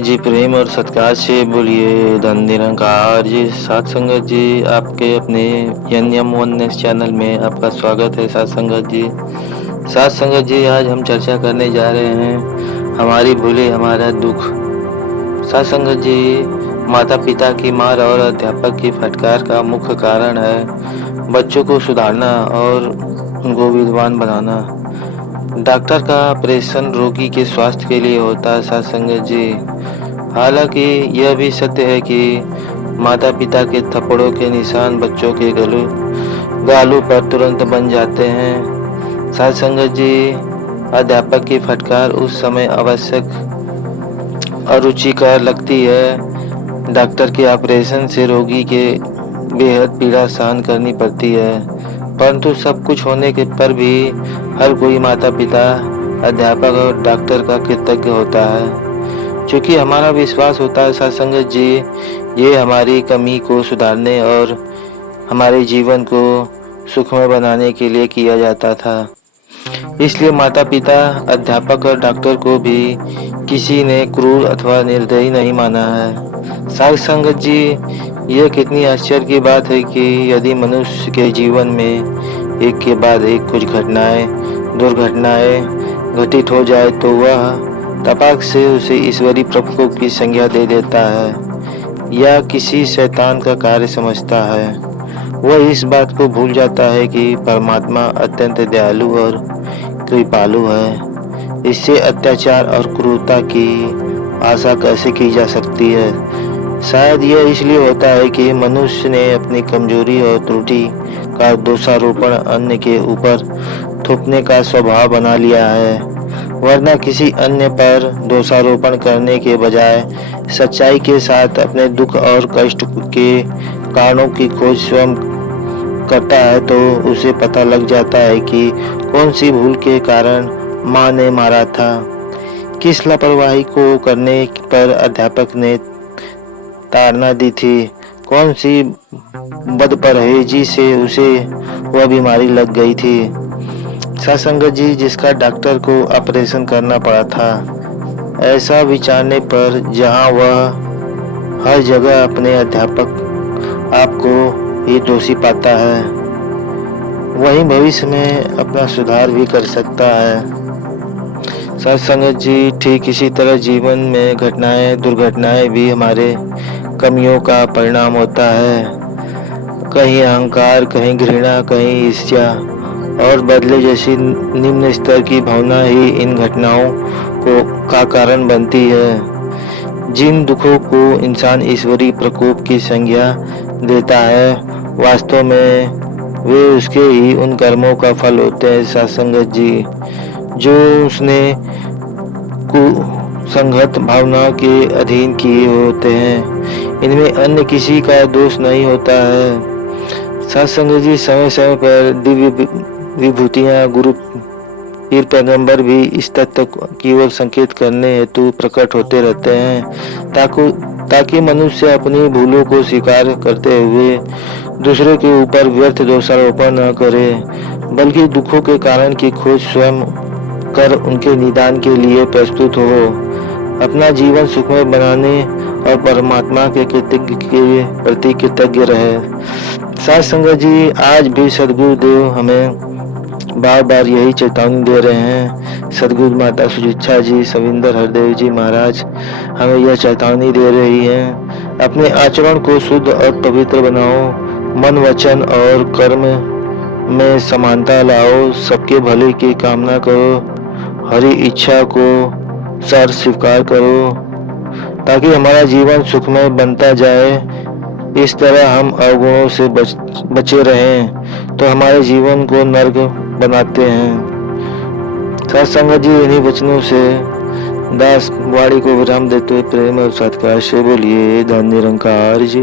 जी, प्रेम और सत्कार से बोलिए धन निरंकार जी। साथ संगत जी, आपके अपने यनियम वननेस चैनल में आपका स्वागत है साथ संगत जी। साथ संगत जी, आज हम चर्चा करने जा रहे हैं हमारी भूले हमारा दुख। साथ संगत जी, माता पिता की मार और अध्यापक की फटकार का मुख्य कारण है बच्चों को सुधारना और उनको विद्वान बनाना। डॉक्टर का ऑपरेशन रोगी के स्वास्थ्य के लिए होता है साथ संगत जी। हालांकि यह भी सत्य है कि माता पिता के थप्पड़ों के निशान बच्चों के गालों पर तुरंत बन जाते हैं। साथ संगत जी, अध्यापक की फटकार उस समय आवश्यक अरुचिकर लगती है। डॉक्टर के ऑपरेशन से रोगी के बेहद पीड़ा सहन करनी पड़ती है, परंतु सब कुछ होने के पर भी हर कोई माता पिता, अध्यापक और डॉक्टर का कृतज्ञ होता है, क्योंकि हमारा विश्वास होता है साथ संगत जी, ये हमारी कमी को सुधारने और हमारे जीवन को सुखमय बनाने के लिए किया जाता था। इसलिए माता पिता, अध्यापक और डॉक्टर को भी किसी ने क्रूर अथवा निर्दयी नहीं माना है। साथ संगत जी, यह कितनी आश्चर्य की बात है कि यदि मनुष्य के जीवन में एक के बाद एक कुछ दुर्घटनाएं घटित हो जाए तो वह तपाक से उसे ईश्वरीय प्रकोप की संज्ञा दे देता है या किसी शैतान का कार्य समझता है। वह इस बात को भूल जाता है कि परमात्मा अत्यंत दयालु और कृपालु है। इससे अत्याचार और क्रूरता की आशा कैसे की जा सकती है? शायद यह इसलिए होता है कि मनुष्य ने अपनी कमजोरी और त्रुटि का दोषारोपण अन्य के ऊपर थोपने का स्वभाव बना लिया है, वरना किसी अन्य पर दोषारोपण करने के बजाय सच्चाई के साथ अपने दुख और कष्ट के कारणों की खोज स्वयं करता है तो उसे पता लग जाता है कि कौन सी भूल के कारण माँ ने मारा था, किस लापरवाही को करने पर अध्यापक ने ताड़ना दी थी, कौन सी बदपरहेजी से उसे वह बीमारी लग गई थी। सत्संगत जी, जिसका डॉक्टर को ऑपरेशन करना पड़ा था, ऐसा विचारने पर जहां वह हर जगह अपने अध्यापक आपको ही दोषी पाता है, वहीं भविष्य में अपना सुधार भी कर सकता है। सत्संगत जी, ठीक इसी तरह जीवन में दुर्घटनाएं भी हमारे कमियों का परिणाम होता है। कहीं अहंकार, कहीं घृणा, कहीं ईर्ष्या और बदले जैसी निम्न स्तर की भावना ही इन घटनाओं का कारण बनती है। जिन दुखों को इंसान ईश्वरीय प्रकोप की संज्ञा देता है, वास्तव में वे उसके ही उन कर्मों का फल होते हैं सत्संगत जी, जो उसने कुसंगत भावना के अधीन किए होते हैं। इनमें अन्य किसी का दोष नहीं होता है। सत्संगत जी, समय समय पर दिव्य विभूतियां, गुरु, पीर, पैगंबर भी इस तथ्य की ओर संकेत करने हेतु प्रकट होते रहते हैं ताकि मनुष्य अपनी भूलों को स्वीकार करते हुए दूसरों के ऊपर व्यर्थ दोषारोपण न करे, बल्कि दुखों के कारण की खोज स्वयं कर उनके निदान के लिए प्रस्तुत हो, अपना जीवन सुखमय बनाने और परमात्मा के प्रति कृतज्ञ रहे। साथ संगत जी, आज भी सदगुरुदेव हमें बार बार यही चेतावनी दे रहे हैं। सदगुरु माता सुचित्रा जी, सविंदर हरदेव जी महाराज हमें यह चेतावनी दे रही हैं, अपने आचरण को शुद्ध और पवित्र बनाओ, मन, वचन और कर्म में समानता लाओ, सबके भले की कामना करो, हरि इच्छा को सर स्वीकार करो, ताकि हमारा जीवन सुखमय बनता जाए। इस तरह हम अवगुणों से बचे रहें तो हमारे जीवन को नर्क बनाते हैं। सत्संगत जी, इन्हीं वचनों से दास वाणी को विराम देते हुए प्रेम और सत्कार से बोलिए धन निरंकार जी।